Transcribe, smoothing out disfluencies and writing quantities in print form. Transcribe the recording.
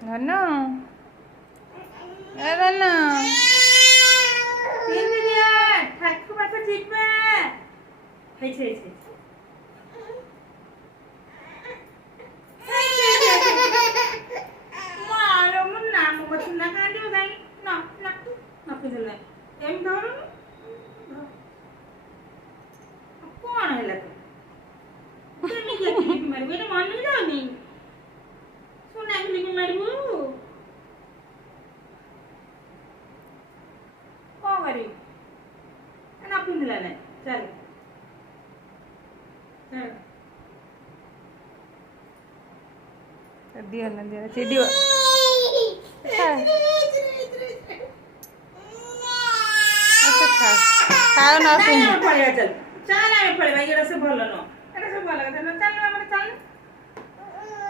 ଧନ ଏ ଧନ ଠାକୁ ପାଖ ଯିବା ହେଇଛି ହେଇଛି ମାଲୋ ମୋ ନାମ କଥା ନା କାନ୍ଦିବ କାଇଁ ନା ନା ନପିଦେଲେ ଏମିତି ଧରୁନୁ କଣ ହେଲା ତ କେମିତି କ୍ଲିପ୍ ମାରିବୁ ଏଇଟା ମନେ ଯାଉନି ସୁନା କ୍ଲିପ୍ ମାରିବୁ କଣ କରିବୁ ନା ପିନ୍ଧିଲା ନାଇଁ ଚାଲ ଦିଅ ନା ଦିଅ ଚିଡ଼ିବ ଖାଅ ନ ପିନ୍ଧ ପଳେଇବା ଚାଲ ଚାଲ ଆମେ ପଳେଇବା ଏଗୁଡ଼ା ସବୁ ଭଲ ନୁହଁ ଏଗୁଡ଼ା ସବୁ ଭଲ କଥା ନୁହଁ ଚାଲ